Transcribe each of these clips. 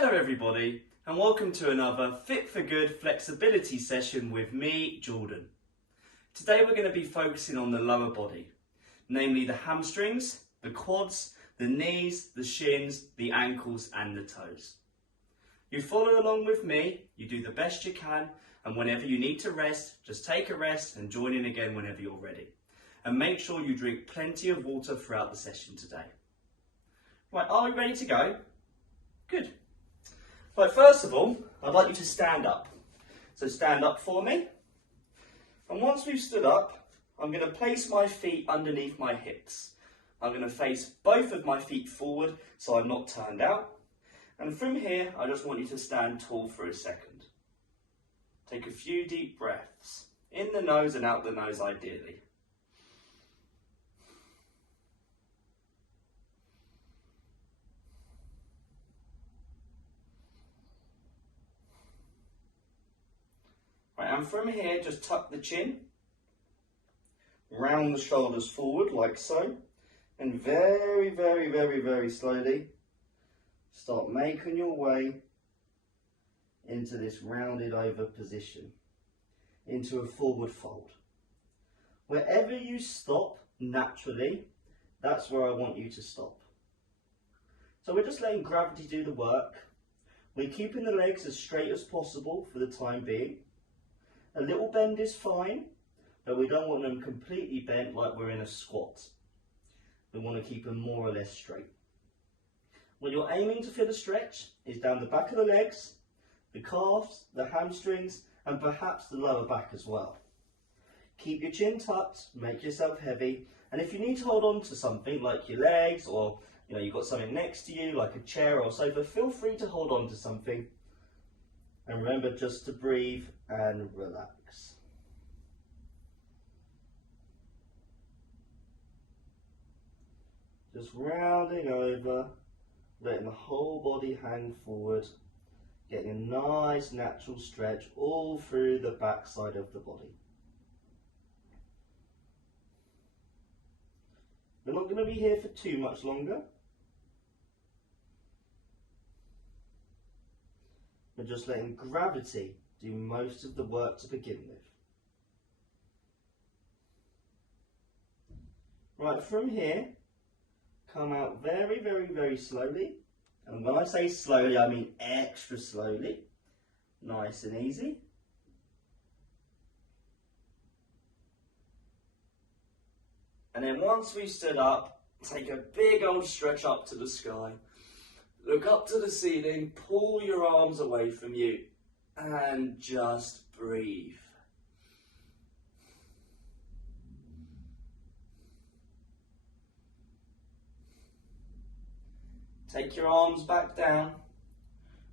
Hello everybody, and welcome to another Fit for Good flexibility session with me, Jordan. Today we're going to be focusing on the lower body, namely the hamstrings, the quads, the knees, the shins, the ankles and the toes. You follow along with me, you do the best you can, and whenever you need to rest, just take a rest and join in again whenever you're ready. And make sure you drink plenty of water throughout the session today. Right, are we ready to go? Good. Right, first of all, I'd like you to stand up. So stand up for me. And once we've stood up, I'm going to place my feet underneath my hips. I'm going to face both of my feet forward so I'm not turned out. And from here, I just want you to stand tall for a second. Take a few deep breaths, in the nose and out the nose ideally. Right, and from here, just tuck the chin, round the shoulders forward like so, and very, very, very, very slowly start making your way into this rounded over position, into a forward fold. Wherever you stop naturally, that's where I want you to stop. So we're just letting gravity do the work. We're keeping the legs as straight as possible for the time being. A little bend is fine, but we don't want them completely bent like we're in a squat. We want to keep them more or less straight. What you're aiming to feel a stretch is down the back of the legs, the calves, the hamstrings, and perhaps the lower back as well. Keep your chin tucked, make yourself heavy, and if you need to hold on to something like your legs or you've got something next to you like a chair or sofa, feel free to hold on to something. And remember just to breathe and relax. Just rounding over, letting the whole body hang forward, getting a nice natural stretch all through the back side of the body. We're not going to be here for too much longer. We're just letting gravity do most of the work to begin with. Right, from here, come out very, very, very slowly. And when I say slowly, I mean extra slowly. Nice and easy. And then once we've stood up, take a big old stretch up to the sky. Look up to the ceiling, pull your arms away from you, and just breathe. Take your arms back down.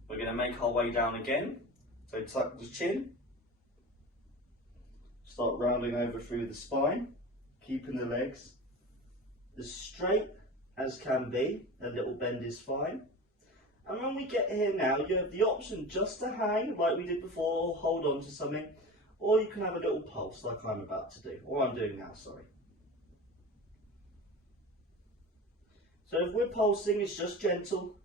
We're going to make our way down again. So tuck the chin. Start rounding over through the spine, keeping the legs as straight as can be. A little bend is fine. And when we get here now, you have the option just to hang like we did before, or hold on to something, or you can have a little pulse like I'm about to do, or I'm doing now, sorry. So if we're pulsing, it's just gentle,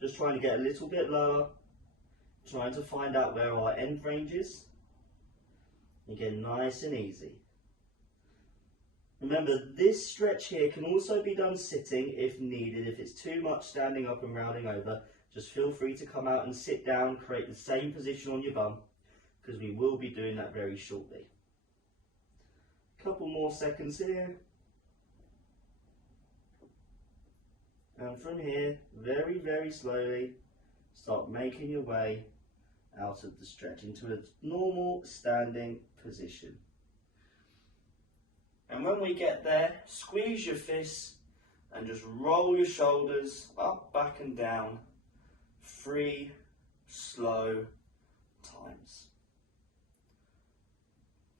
just trying to get a little bit lower, trying to find out where our end range is. Again, nice and easy. Remember, this stretch here can also be done sitting if needed. If it's too much standing up and rounding over, just feel free to come out and sit down, create the same position on your bum, because we will be doing that very shortly. Couple more seconds here. And from here, very, very slowly, start making your way out of the stretch into a normal standing position. And when we get there, squeeze your fists and just roll your shoulders up, back and down, 3 slow times.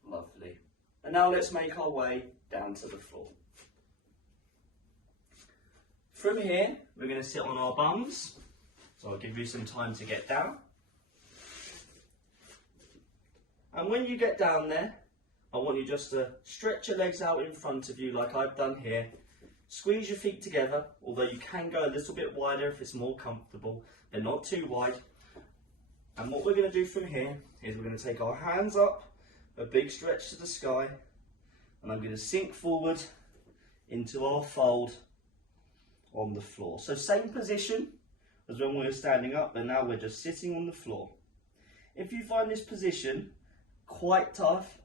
Lovely. And now let's make our way down to the floor. From here, we're going to sit on our bums. So I'll give you some time to get down. And when you get down there, I want you just to stretch your legs out in front of you like I've done here. Squeeze your feet together, although you can go a little bit wider if it's more comfortable, but not too wide. And what we're going to do from here is we're going to take our hands up, a big stretch to the sky, and I'm going to sink forward into our fold on the floor. So same position as when we were standing up, but now we're just sitting on the floor. If you find this position quite tough,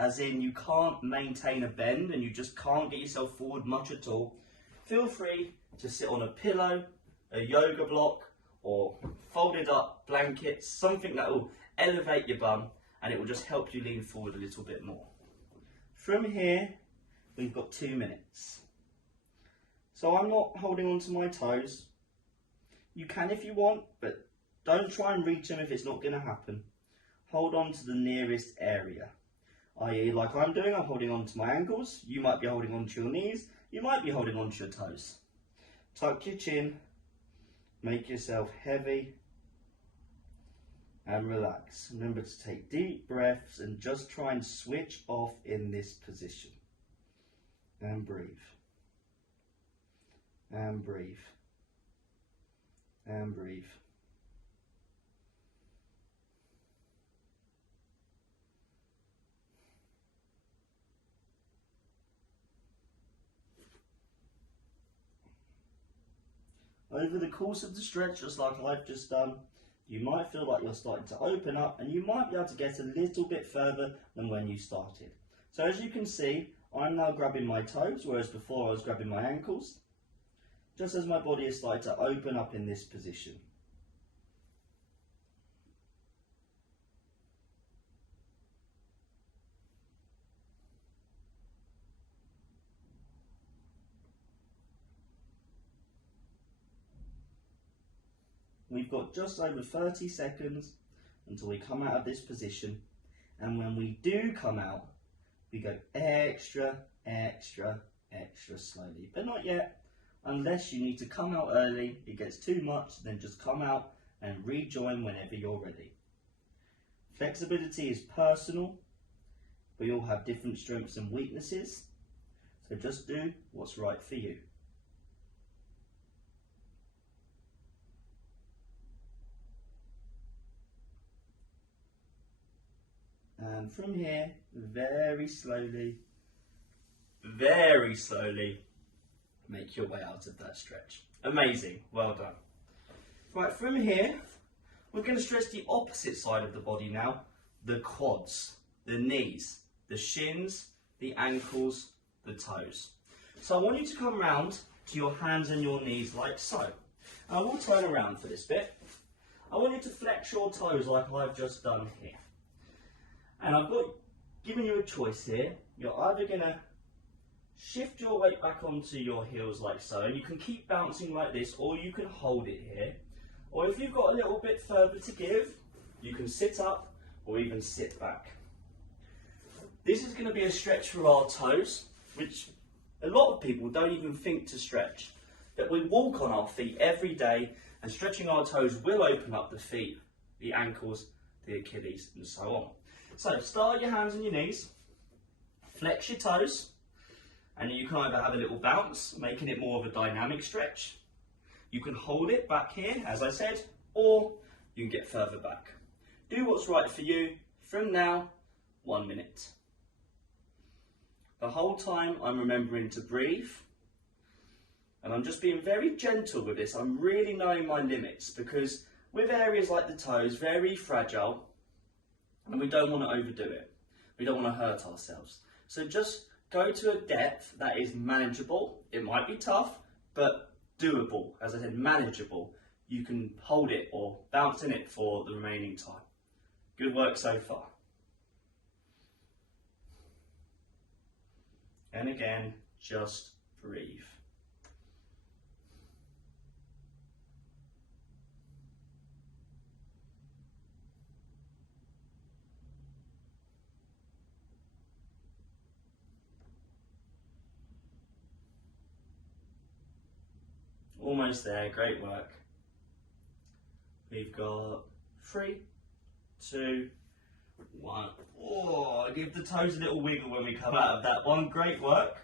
as in you can't maintain a bend and you just can't get yourself forward much at all, feel free to sit on a pillow, a yoga block, or folded up blankets, something that will elevate your bum and it will just help you lean forward a little bit more. From here, we've got 2 minutes. So I'm not holding on to my toes. You can if you want, but don't try and reach them if it's not going to happen. Hold on to the nearest area. I.e., like I'm doing, I'm holding on to my ankles. You might be holding on to your knees. You might be holding on to your toes. Tuck your chin. Make yourself heavy. And relax. Remember to take deep breaths and just try and switch off in this position. And breathe. And breathe. And breathe. Over the course of the stretch, just like I've just done, you might feel like you're starting to open up and you might be able to get a little bit further than when you started. So as you can see, I'm now grabbing my toes, whereas before I was grabbing my ankles, just as my body is starting to open up in this position. We've got just over 30 seconds until we come out of this position, and when we do come out, we go extra, extra, extra slowly, but not yet, unless you need to come out early, it gets too much, then just come out and rejoin whenever you're ready. Flexibility is personal, we all have different strengths and weaknesses, so just do what's right for you. And from here, very slowly, make your way out of that stretch. Amazing, well done. Right, from here, we're going to stretch the opposite side of the body now, the quads, the knees, the shins, the ankles, the toes. So I want you to come round to your hands and your knees like so. And I will turn around for this bit. I want you to flex your toes like I've just done here. And I've given you a choice here. You're either going to shift your weight back onto your heels like so, and you can keep bouncing like this, or you can hold it here. Or if you've got a little bit further to give, you can sit up or even sit back. This is going to be a stretch for our toes, which a lot of people don't even think to stretch. That we walk on our feet every day, and stretching our toes will open up the feet, the ankles, the Achilles, and so on. So start at your hands and your knees, flex your toes, and you can either have a little bounce, making it more of a dynamic stretch. You can hold it back here, as I said, or you can get further back. Do what's right for you. From now, 1 minute. The whole time I'm remembering to breathe, and I'm just being very gentle with this. I'm really knowing my limits, because with areas like the toes, very fragile, and we don't want to overdo it. We don't want to hurt ourselves. So just go to a depth that is manageable. It might be tough, but doable. As I said, manageable. You can hold it or bounce in it for the remaining time. Good work so far. And again, just breathe. Almost there, great work. We've got 3, 2, 1. Oh, give the toes a little wiggle when we come out of that one. Great work.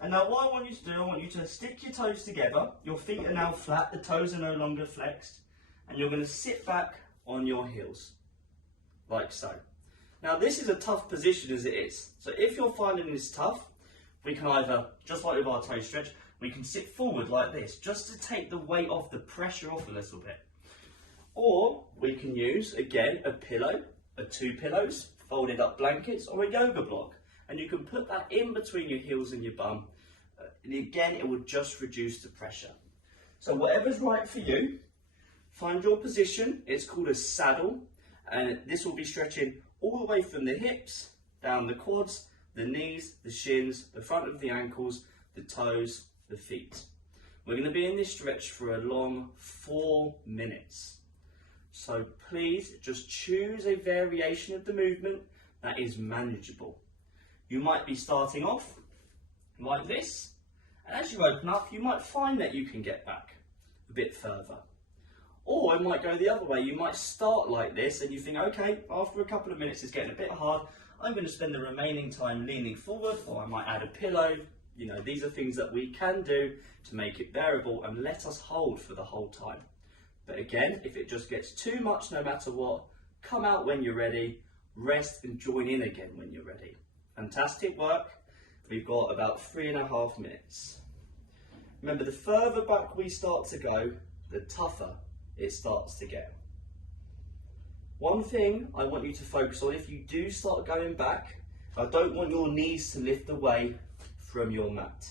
And now what I want you to do, I want you to stick your toes together. Your feet are now flat, the toes are no longer flexed. And you're going to sit back on your heels, like so. Now this is a tough position as it is. So if you're finding this tough, we can either, just like with our toe stretch, we can sit forward like this, just to take the weight off, the pressure off a little bit. Or we can use, again, a pillow, or 2 pillows, folded up blankets, or a yoga block. And you can put that in between your heels and your bum. And again, it will just reduce the pressure. So whatever's right for you, find your position. It's called a saddle. And this will be stretching all the way from the hips, down the quads, the knees, the shins, the front of the ankles, the toes, the feet. We're going to be in this stretch for a long 4 minutes. So please just choose a variation of the movement that is manageable. You might be starting off like this, and as you open up, you might find that you can get back a bit further. Or it might go the other way. You might start like this and you think, okay, after a couple of minutes it's getting a bit hard, I'm going to spend the remaining time leaning forward, or I might add a pillow. You know, these are things that we can do to make it bearable and let us hold for the whole time. But again, if it just gets too much no matter what, come out when you're ready, rest and join in again when you're ready. Fantastic work. We've got about 3.5 minutes. Remember, the further back we start to go, the tougher it starts to get. One thing I want you to focus on, if you do start going back, I don't want your knees to lift away from your mat.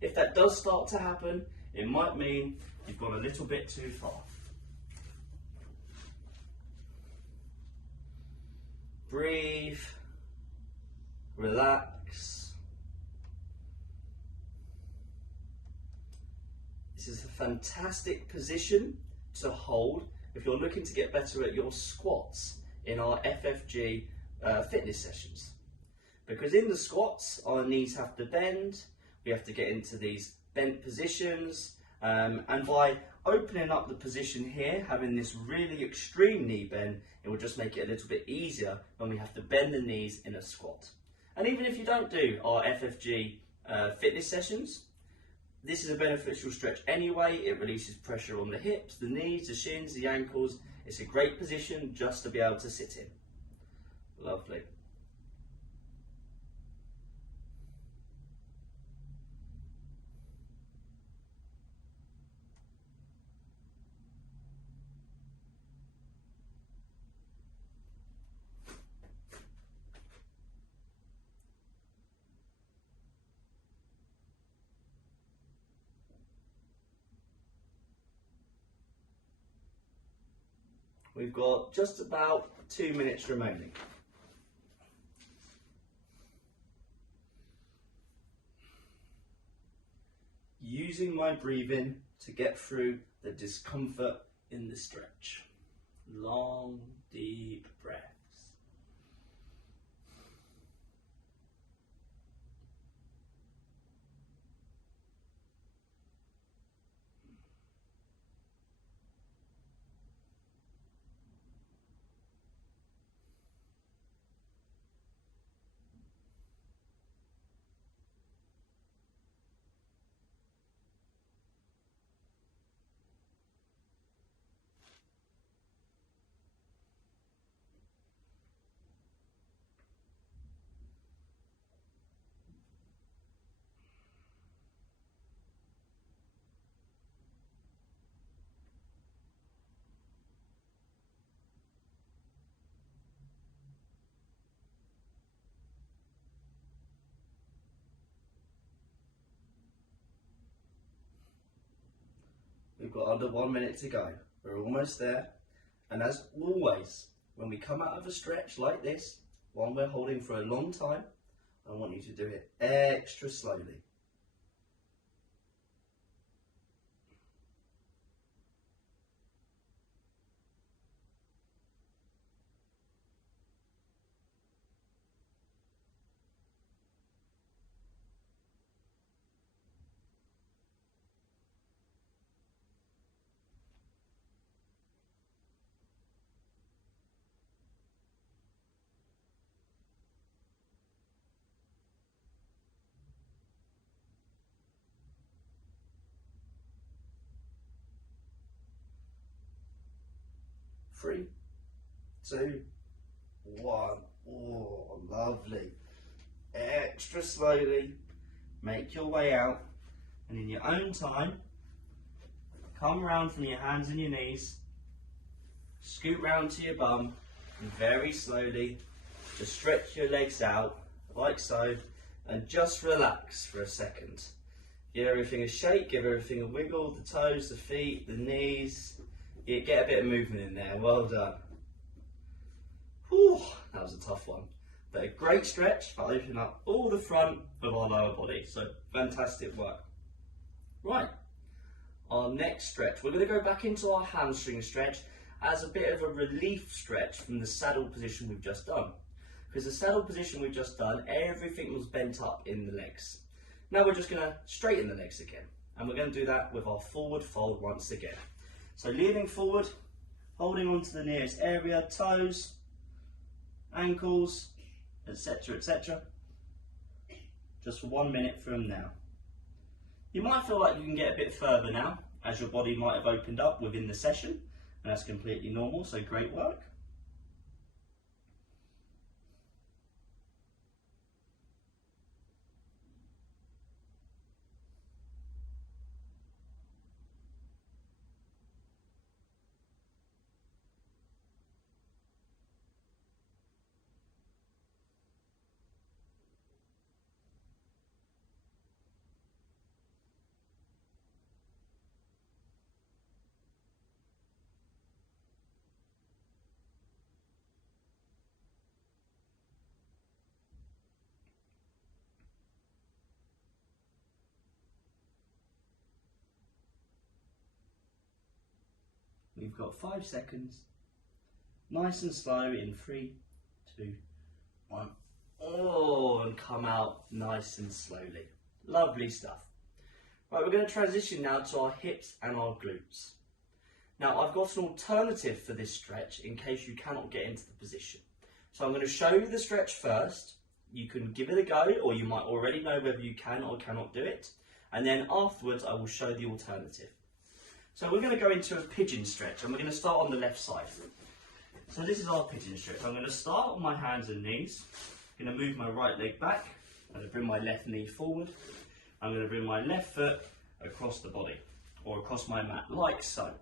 If that does start to happen, it might mean you've gone a little bit too far. Breathe, relax. This is a fantastic position to hold if you're looking to get better at your squats in our FFG fitness sessions. Because in the squats, our knees have to bend, we have to get into these bent positions, and by opening up the position here, having this really extreme knee bend, it will just make it a little bit easier when we have to bend the knees in a squat. And even if you don't do our FFG fitness sessions, this is a beneficial stretch anyway. It releases pressure on the hips, the knees, the shins, the ankles. It's a great position just to be able to sit in. Lovely. We've got just about 2 minutes remaining. Using my breathing to get through the discomfort in the stretch. Long, deep breaths. We've got under 1 minute to go. We're almost there. And as always, when we come out of a stretch like this, one we're holding for a long time, I want you to do it extra slowly. 3, 2, 1. Oh, lovely. Extra slowly, make your way out, and in your own time, come round from your hands and your knees, scoot round to your bum, and very slowly, just stretch your legs out, like so, and just relax for a second. Give everything a shake, give everything a wiggle, the toes, the feet, the knees. Yeah, get a bit of movement in there, well done. Whew, that was a tough one. But a great stretch for opening up all the front of our lower body. So fantastic work. Right, our next stretch. We're going to go back into our hamstring stretch as a bit of a relief stretch from the saddle position we've just done. Because the saddle position we've just done, everything was bent up in the legs. Now we're just going to straighten the legs again. And we're going to do that with our forward fold once again. So leaning forward, holding on to the nearest area, toes, ankles, etc, etc, just for 1 minute from now. You might feel like you can get a bit further now, as your body might have opened up within the session, and that's completely normal, so great work. We've got 5 seconds. Nice and slow in 3, 2, 1. Oh, and come out nice and slowly. Lovely stuff. Right, we're going to transition now to our hips and our glutes. Now, I've got an alternative for this stretch in case you cannot get into the position. So I'm going to show you the stretch first. You can give it a go, or you might already know whether you can or cannot do it. And then afterwards, I will show the alternative. So we're going to go into a pigeon stretch, and we're going to start on the left side. So this is our pigeon stretch. I'm going to start on my hands and knees. I'm going to move my right leg back. I'm going to bring my left knee forward. I'm going to bring my left foot across the body, or across my mat, like so.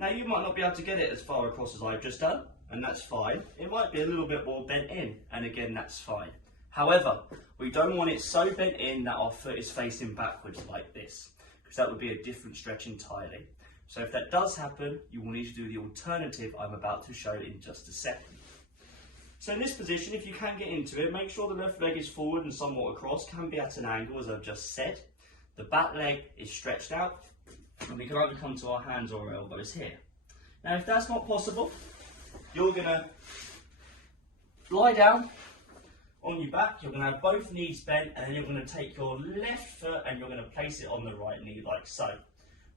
Now you might not be able to get it as far across as I've just done, and that's fine. It might be a little bit more bent in, and again, that's fine. However, we don't want it so bent in that our foot is facing backwards like this, because that would be a different stretch entirely. So if that does happen, you will need to do the alternative I'm about to show in just a second. So in this position, if you can get into it, make sure the left leg is forward and somewhat across, can be at an angle as I've just said. The back leg is stretched out, and we can either come to our hands or our elbows here. Now if that's not possible, you're going to lie down on your back, you're going to have both knees bent, and then you're going to take your left foot and you're going to place it on the right knee like so.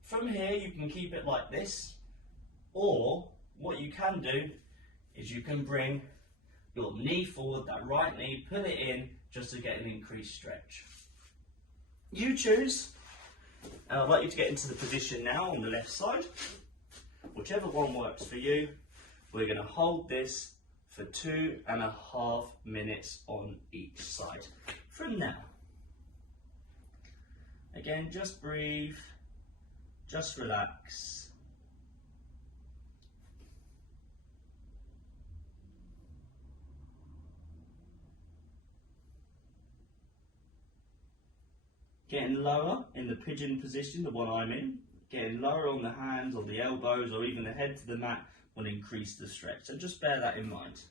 From here you can keep it like this, or what you can do is you can bring your knee forward, that right knee, pull it in just to get an increased stretch. You choose, and I'd like you to get into the position now on the left side. Whichever one works for you. We're going to hold this for 2.5 minutes on each side from now. Again, just breathe, just relax. Getting lower in the pigeon position, the one I'm in, getting lower on the hands or the elbows or even the head to the mat will increase the stretch. So just bear that in mind.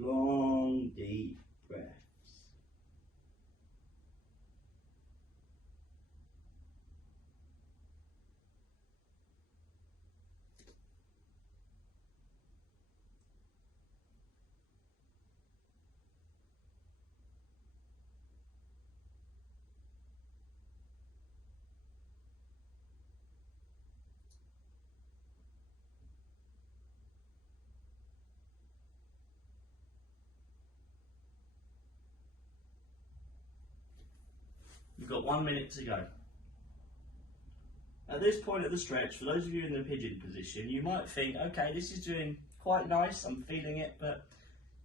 Long You've got 1 minute to go. At this point of the stretch, for those of you in the pigeon position, you might think, okay, this is doing quite nice, I'm feeling it, but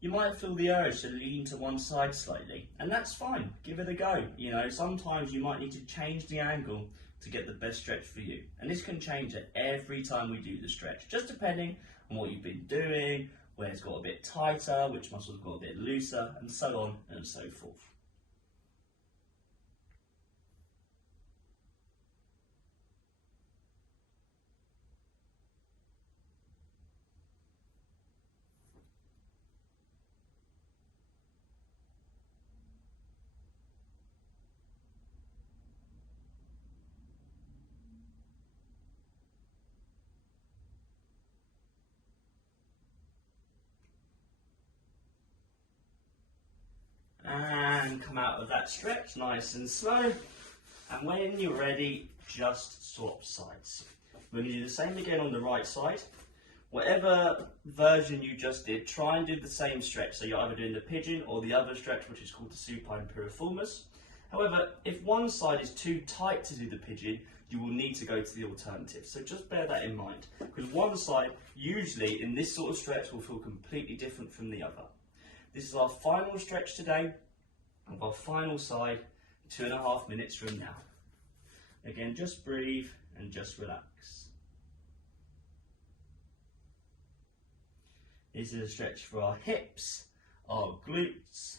you might feel the urge to lean to one side slightly, and that's fine, give it a go. You know, sometimes you might need to change the angle to get the best stretch for you, and this can change at every time we do the stretch, just depending on what you've been doing, where it's got a bit tighter, which muscles got a bit looser, and so on and so forth. And come out of that stretch nice and slow, and when you're ready, just swap sides. We're going to do the same again on the right side. Whatever version you just did, try and do the same stretch. So you're either doing the pigeon or the other stretch, which is called the supine piriformis. However, if one side is too tight to do the pigeon, you will need to go to the alternative. So just bear that in mind, because one side, usually in this sort of stretch, will feel completely different from the other. This is our final stretch today of our final side, 2.5 minutes from now. Again, just breathe and just relax. This is a stretch for our hips, our glutes,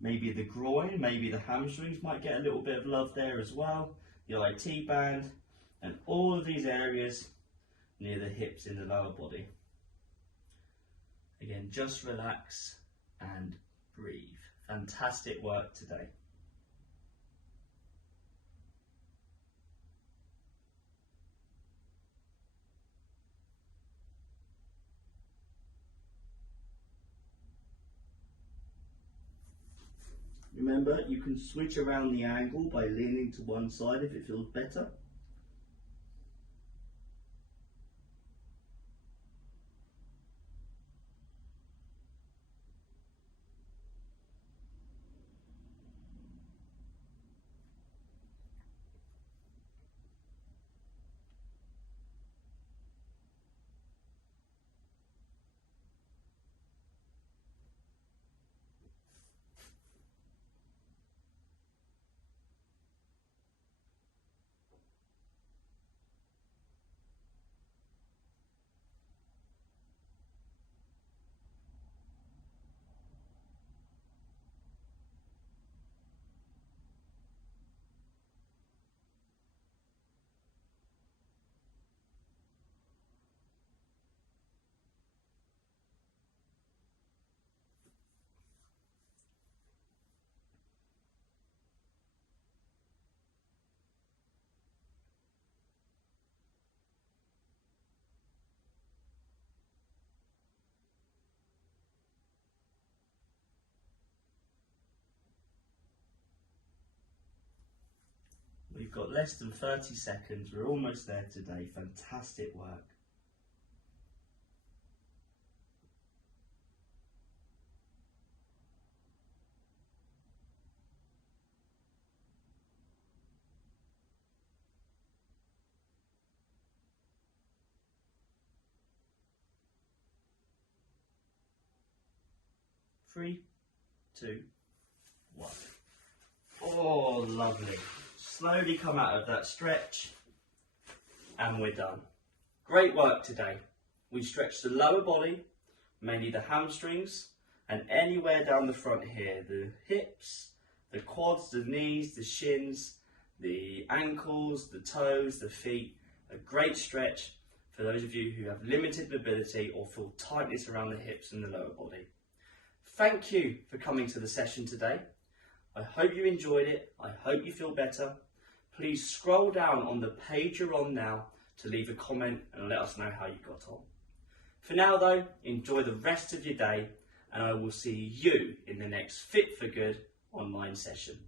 maybe the groin, maybe the hamstrings might get a little bit of love there as well, the IT band, and all of these areas near the hips in the lower body. Again, just relax and breathe. Fantastic work today. Remember, you can switch around the angle by leaning to one side if it feels better. We've got less than 30 seconds, we're almost there today, fantastic work. Three, two, one. Oh, lovely. Slowly come out of that stretch and we're done. Great work today. We stretched the lower body, mainly the hamstrings, and anywhere down the front here, the hips, the quads, the knees, the shins, the ankles, the toes, the feet. A great stretch for those of you who have limited mobility or feel tightness around the hips and the lower body. Thank you for coming to the session today. I hope you enjoyed it. I hope you feel better. Please scroll down on the page you're on now to leave a comment and let us know how you got on. For now though, enjoy the rest of your day and I will see you in the next Fit for Good online session.